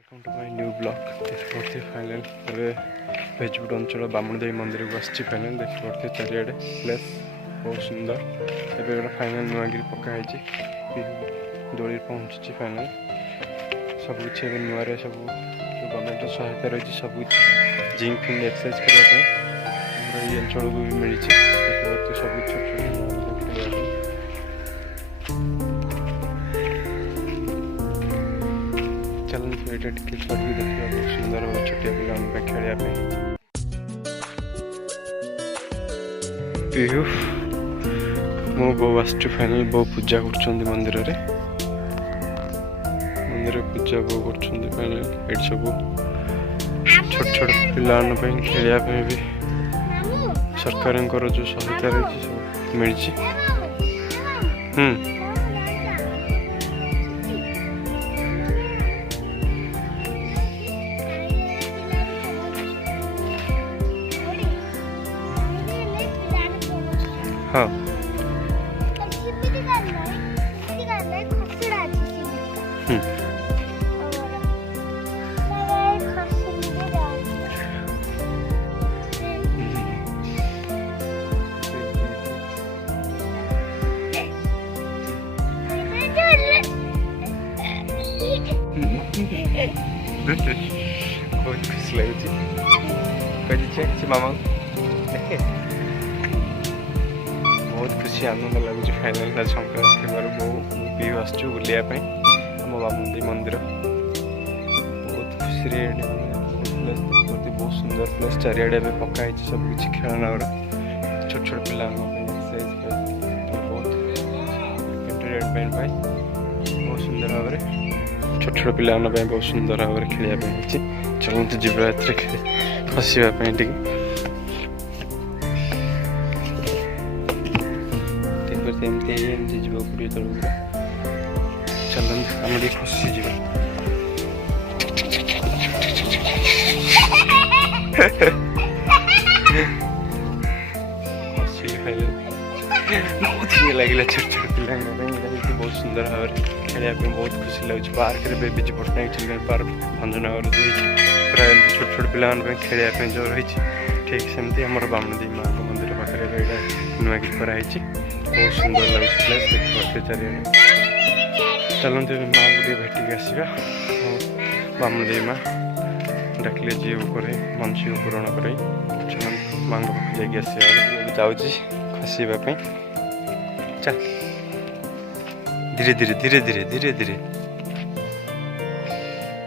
Welcome to my new blog देखिए final Bhejpur अंचल बामुणदेवी मंदिर को आसी फाइनल देखिए चारिड़े प्लेस बहुत सुंदर एवं गोटे फाइनाल नुआगिरी पकाई दोली पहुँची फाइनाल सबकि नुआ सब गवर्नमेंट सहायता रही सब जिम फिम एक्सरसाइज करने ये अंचल को भी मिली देखिए सब छोट चलन टिके चढ़ी देखा बहुत सुंदर हो छोटिया पिला खेलिया पीहू मो बो आसु फाइनाल बो पूजा कर मंदिर रे मंदिर पूजा बो कर फाइनाल ये सब छोट छोट पिला खेलिया भी सरकार जो सहायता रही सब मिली हाँ बहुत खुशी लगुच मामा देखे बहुत खुशी आनंद लगुच फाइनाल संक्रांति बो पी आसु बुलायापी आम बामुणदेवी मंदिर बहुत खुशी बहुत सुंदर प्लेस चारिड़े पकाई सब किसी खेलना छोट छोट पिला बहुत एंटरटेनमेंट बहुत सुंदर भाव छोट छोट पिला बहुत सुंदर भाव खेलिया चलते जीवा खसवाई एमती जीव पड़े तल चलते आम खसी जा बहुत ये लगे छोट छोट पिला बहुत सुंदर भाव खेलिया बहुत खुशी लगे park Biju Patnaik children park Bhanjanagar पूरा छोट छोट पिला खेलिया जो रही ठीक सेमती आम बामुणदेवी माँ मंदिर पाखे नुआगिरी कराई बहुत सुंदर लगे प्लेस देखिए चारिड़े चलते माँ को भेटिक आसवा बामुणदेवी माँ डाकिले जी मनसिक पूरण कर चल माँ जाकि जाऊँगी खसवाई चल धीरे धीरे धीरे धीरे धीरे धीरे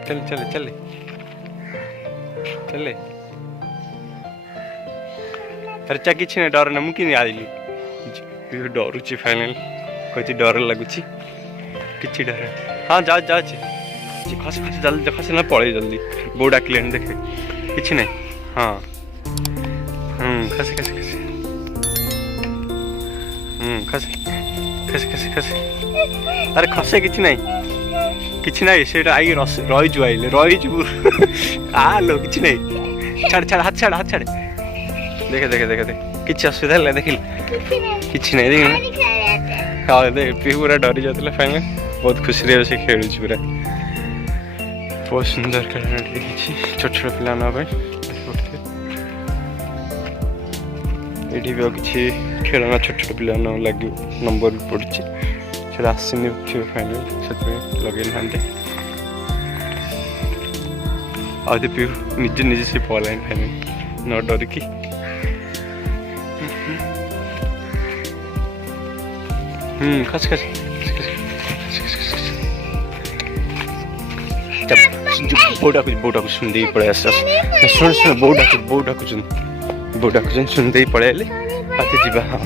चले चले चले चले अरे चा कि डर ना मुझे आइली डरुची फाइनाल कही डर लगुच कि डर हाँ जा खस खस जल्दी खस ना पड़े जल्दी बो डाकिले देखे कि ना हाँ खस खस खस खस खस खस खस अरे खसे कि ना से आई रहीजु आइले रहीजु आलो कि ना छाड़ छाड़ हाथ छाड़ देखे देखे देखे देखे किसी असुविधा है देखिल किसी नहीं देख हाँ देख पी पूरा डरी जाता फाइनाल बहुत खुशी रहे से खेलु पूरा बहुत सुंदर खेलना देखी छोट छोट पिला ये भी किसी खेलना छोट छोट पिला लगे नंबर भी पड़ी से आसनी फाइनाल से लगे ना आदि पी निजे निजे से पलाइन फाइनाल न डरिकी खस खस बोटा को सुन दे पड़े सुन सुन बोटा को सुन दे पड़े आते जीवा हाँ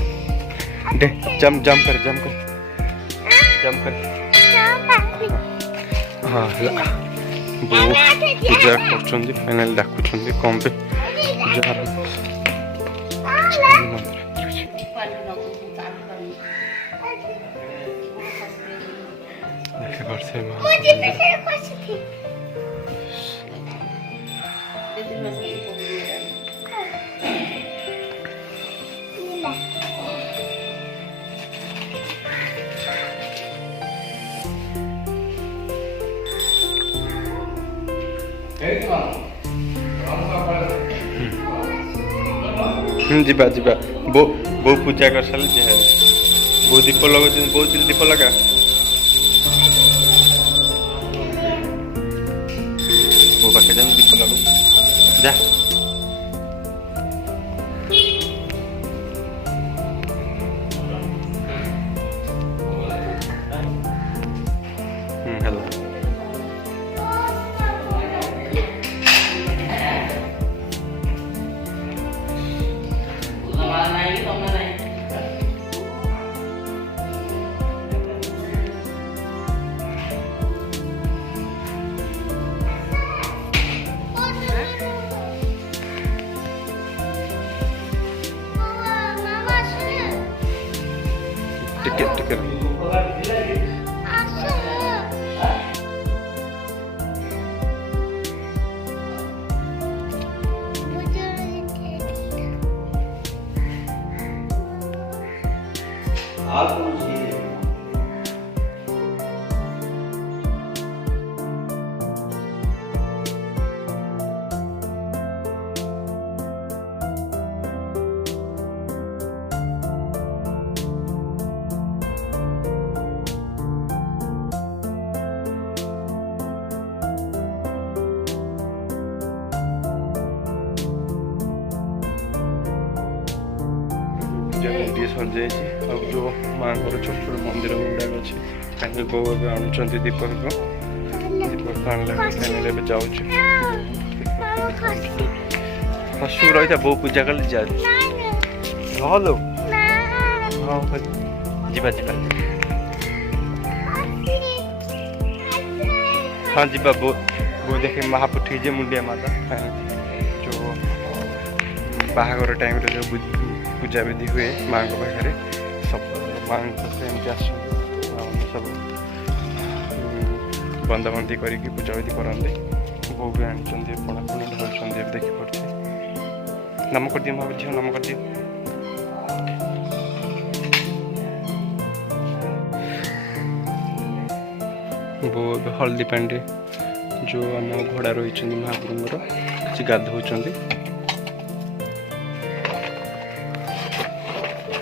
दे जम जम कर हाँ बो पूजा कर फाइनाल डाकुं कम पे पूजा ଯିବା ଯିବା ବୋଉ ପୂଜା କରିସାରିଲେ ଯିବା। ବୋଉ ଦୀପ ଲଗାଉଛନ୍ତି, ବୋଉ ଦୀପ ଲଗା। ବୋଉ ପାଖରେ ଯାଇ ଦୀପ ଲଗାଉ ଯା। ହେଲା ଟିକେ ଟିକେ ସରିଯାଇଛି। ଆଉ ଯେଉଁ ମାଆଙ୍କର ଛୋଟ ଛୋଟ ମନ୍ଦିର ଗୁଡ଼ାକ ଅଛି, ଫାଇନାଲ ବୋଉ ଏବେ ଆଣୁଛନ୍ତି ଦୀପକ ଆଣିଲା ଫାଇନାଲ ଏବେ ଯାଉଛି। ହସୁ ରହିଥା, ବୋଉ ପୂଜା କଲେ ଯା ରହଲୋ। ହଁ ଯିବା ଯିବା ହଁ ଯିବା। ବୋଉ ଦେଖେ ମହାପୁଠି ଯେ ମୁଣ୍ଡିଆ ମାତା ଯେଉଁ ବାହାଘର ଟାଇମ୍ରେ ଯେଉଁ ପୂଜା ବିଧି ହୁଏ ମାଆଙ୍କ ପାଖରେ, ସବୁ ମାଆଙ୍କ ପାଖରେ ଏମିତି ଆସନ୍ତି ସବୁ ବନ୍ଦାବନ୍ଦି କରିକି ପୂଜାବିଧି କରନ୍ତି। ବୋଉ ବି ଆଣିଛନ୍ତି ପଣା ପଣା ଢାଳୁଛନ୍ତି, ଏବେ ଦେଖିପାରୁଛି। ନାମ କରିଦିଅ ମା ଝିଅ, ନାମ କରିଦିଅ। ବୋଉ ଏବେ ହଳଦୀ ପାଣିରେ ଯେଉଁ ଆମ ଘୋଡ଼ା ରହିଛନ୍ତି ମହାପ୍ରଭୁଙ୍କର କିଛି ଗାଧଉଛନ୍ତି।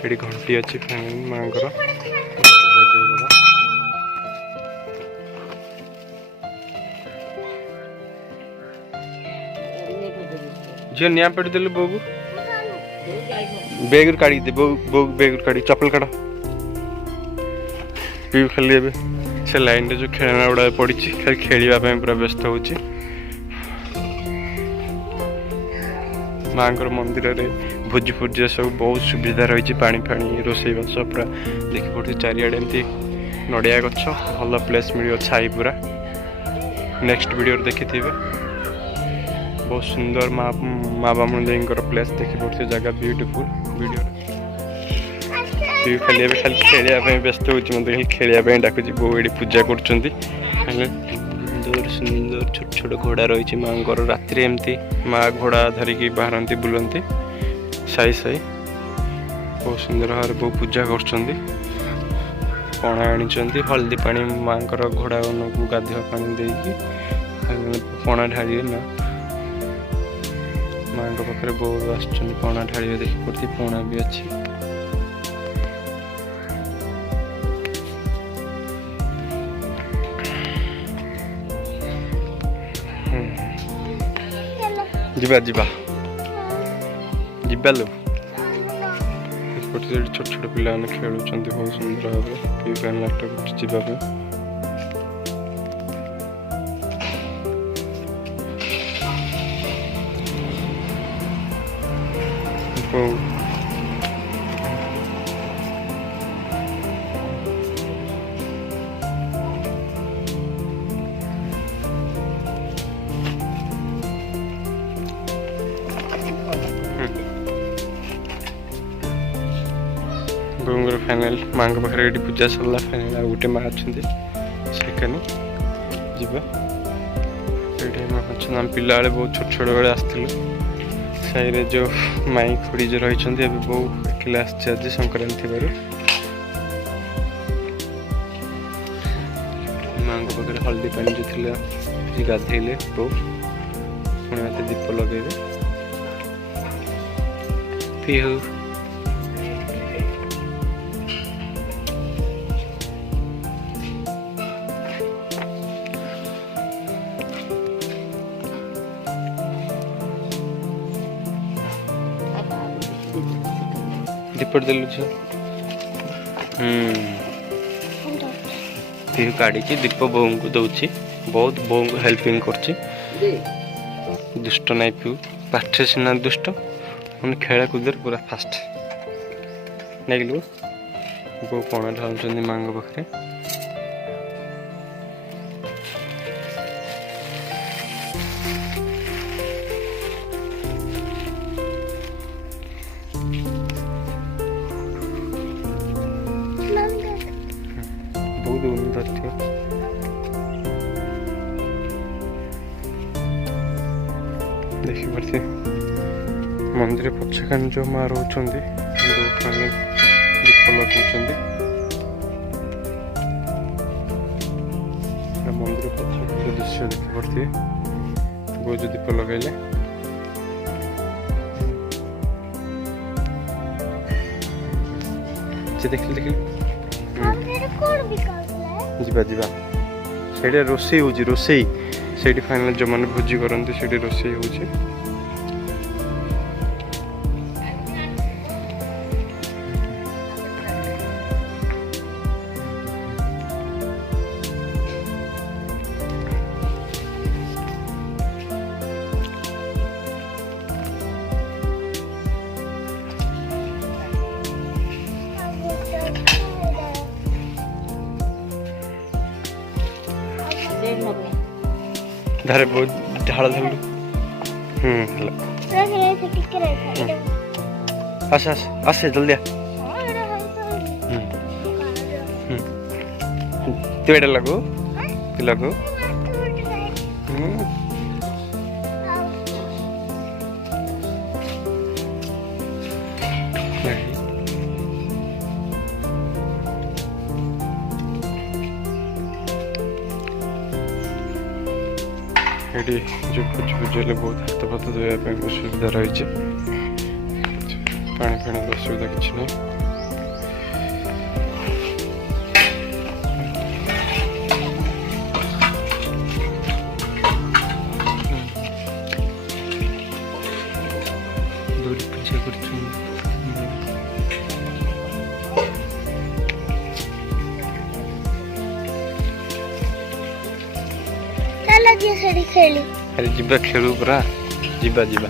ଏଠି ଘଣ୍ଟି ଅଛି ମାଆଙ୍କର। ଝିଅ ନିଆଁ ପେଟି ଦେଲୁ ବୋଉକୁ, ବେଗରୁ କାଢ଼ିକି ଦେ। ବୋଉ ବେଗରୁ କାଢ଼ି ଚପଲ କାଢ଼। ପିଉ ଖାଲି ଏବେ ସେ ଲାଇନରେ ଯେଉଁ ଖେଳନା ଗୁଡ଼ା ପଡ଼ିଛି, ଖାଲି ଖେଳିବା ପାଇଁ ପୁରା ବ୍ୟସ୍ତ ହେଉଛି। ମାଆଙ୍କର ମନ୍ଦିରରେ ଭୋଜି ଫୋଜି ସବୁ ବହୁତ ସୁବିଧା ରହିଛି, ପାଣି ଫାଣି ରୋଷେଇବାସ ପୁରା ଦେଖିପଡ଼ୁଛି। ଚାରିଆଡ଼େ ଏମିତି ନଡ଼ିଆ ଗଛ, ଭଲ ପ୍ଲେସ୍ ମିଳିବ, ଛାଇ ପୁରା। ନେକ୍ସଟ ଭିଡ଼ିଓରେ ଦେଖିଥିବେ। ବହୁତ ସୁନ୍ଦର ମା ବାମୁଣୀଙ୍କର ପ୍ଲେସ୍ ଦେଖିପଡ଼ୁଥିବେ, ଜାଗା ବିୟୁଟିଫୁଲ୍। ଭିଡ଼ିଓରେ ଖାଲି ଏବେ ଖାଲି ଖେଳିବା ପାଇଁ ବ୍ୟସ୍ତ ହେଉଛି, ମୋତେ ଖାଲି ଖେଳିବା ପାଇଁ ଡାକୁଛି। ବୋଉ ଏଠି ପୂଜା କରୁଛନ୍ତି। ସୁନ୍ଦର ଛୋଟ ଛୋଟ ଘୋଡ଼ା ରହିଛି ମାଆଙ୍କର। ରାତିରେ ଏମିତି ମା ଘୋଡ଼ା ଧରିକି ବାହାରନ୍ତି, ବୁଲନ୍ତି ସାଇ ସାଇ। ବହୁତ ସୁନ୍ଦର ଭାବରେ ବୋଉ ପୂଜା କରୁଛନ୍ତି। ପଣା ଆଣିଛନ୍ତି, ହଳଦୀ ପାଣି ମାଆଙ୍କର ଘୋଡ଼ାମାନଙ୍କୁ ଗାଧୁଆ ପାଣି ଦେଇକି ପଣା ଢାଳିବେ। ମାଆଙ୍କ ପାଖରେ ବୋଉ ଆସୁଛନ୍ତି ପଣା ଢାଳିବେ, ଦେଖିପଡ଼ୁଛି। ପଣା ବି ଅଛି। ଯିବା ଯିବା ଯିବା ଲୋ। ଛୋଟ ଛୋଟ ପିଲାମାନେ ଖେଳୁଛନ୍ତି ବହୁତ ସୁନ୍ଦର ଭାବରେ। ଲାଗିଟା କରୁଛି ଯିବା ପାଇଁ। ବୋଉଙ୍କର ଫାଇନାଲ ମାଆଙ୍କ ପାଖରେ ଏଠି ପୂଜା ସରିଲା। ଫାଇନାଲ ଆଉ ଗୋଟେ ମା ଅଛନ୍ତି, ସେକାନି ଯିବା। ଏଇଠି ମା ଅଛନ୍ତି। ଆମେ ପିଲାବେଳେ ବହୁତ ଛୋଟ ଛୋଟ ବେଳେ ଆସିଥିଲୁ। ସାହିରେ ଯେଉଁ ମାଇଁ ଖୁଡ଼ି ଯେଉଁ ରହିଛନ୍ତି, ଏବେ ବୋଉ ଏକଲା ଆସିଛି ଆଜି ସଂକ୍ରାନ୍ତି ଥିବାରୁ। ମାଆଙ୍କ ପାଖରେ ହଳଦୀ ପାଣି ଯେଉଁ ଥିଲା ଗାଧେଇଲେ ବୋଉ। पुणी मत दीप लगे पिहू दीप देलु छ पीहू काढ़ी दीप बोऊ को दौची बहुत बोऊ को हेल्पिंग कर दुष्ट नाई पीहू पाठ सीना दुष्ट मैंने खेला कूद पूरा फास्ट नहीं गलु बो पणा ढाल माँ पाखे देखी पारे मंदिर पछकान जो माँ रोच दीप लगे मंदिर पछकान दृश्य देखी पारे वो जो दीप लगेले देखिए जीवा जीवा से रोसई हो रोसई से फाइनल जो मैंने भोजी करते से रोसई हो धारे बहुत ढाल धरलु आस आस आसे जल्दी आ तेड़ा लगो लगो ये जो कुछ बुझे बहुत हाथ फात धोवाई असुविधा रही पानी फाणी असुविधा किसी ना पूजा कर अरे जीवा खेलू पूरा जीवा जीवा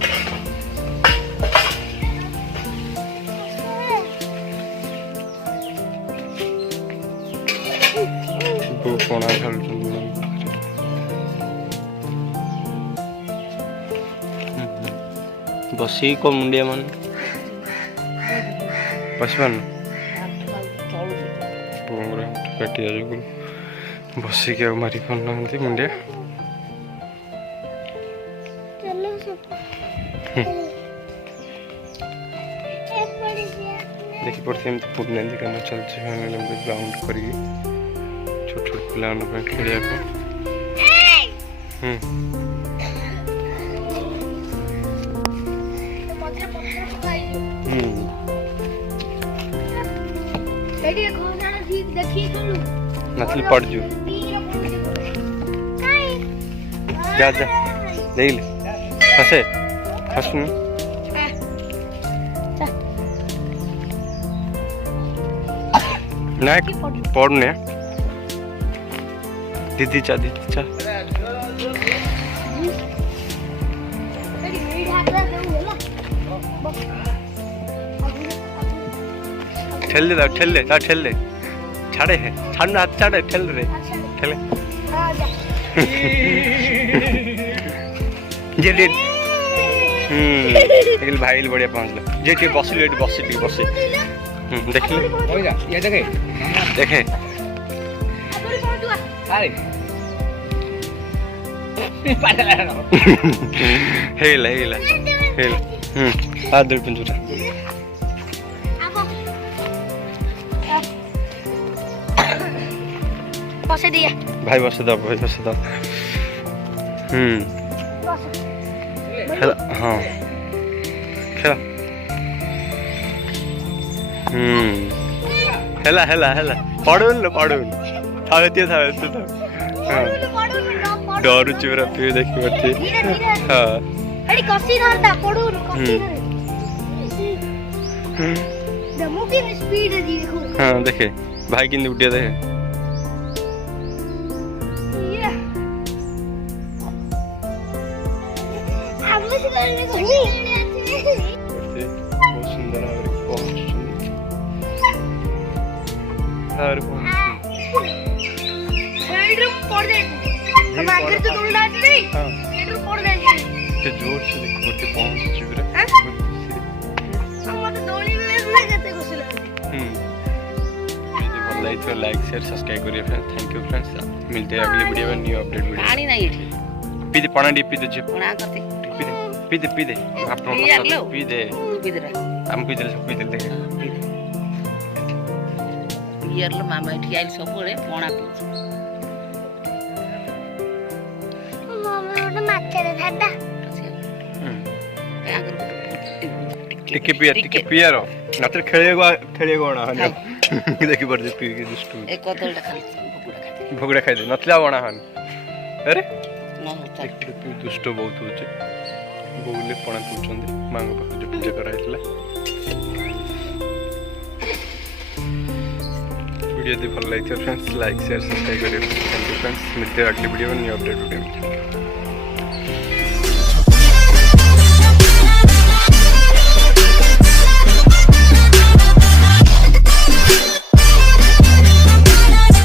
पणा बसी को मुंडिया मान बस पान काटिया जो बसिक मारी पाना मुंडिया देखी पड़ते पूर्णांति कम चलते ग्राउंड कर छोट छोट पिला खेल नथली पड़ जू जा जा देख ले हसे हसनु ना पढ़ने दीदी चा ठेल दे छाड़े है छाड़ना हाथ छाड़े ठेल रे ठेले जे दे लेकिन भाई बढ़िया पहुंचल जे टी बसिल बस देख ले ये देखे देखे अरे हेला आ दे पंजुरा बसे दिया भाई बसे दो खेल हाँ खेल ହେଲା ହେଲା ହେଲା ପଡ଼ୁନି ପଡ଼ୁନି ଥାଉ ଏତିକି ଥାଉ ଏତେ ଥାଉ ହଁ ଡରୁଛି ପୁରା ପିଉ ଦେଖିପାରୁଛି ହଁ हाँ देखे भाई किंतु उठिया देखे बहुत सुंदर जोर से पहुंच लाइक शेयर सब्सक्राइब करिए फ्रेंड्स थैंक यू फ्रेंड्स मिलते हैं अगले वीडियो में न्यू अपडेट वीडियो पानी नहीं पी दे पानी पी दे पना करते पी दे आप पी दे हम पी दे सब पी दे यार लो मामा इठी आइल सब बळे पना पी मामा ओटा माछरे धादा टिके पियारो नातर खेले कोना देखि पड़ते पी के दुष्टू एक कतलटा खाली भोगड़ा खाइ दे नतला बणा हन अरे दुष्ट बहुत होचे बोले पणा पूछंदे मांग पाख जो पूजा करा हैतला वीडियो दे भल like friends like share subscribe करिए थैंक यू फ्रेंड्स मिलते हैं अगले वीडियो में न्यू अपडेट वीडियो में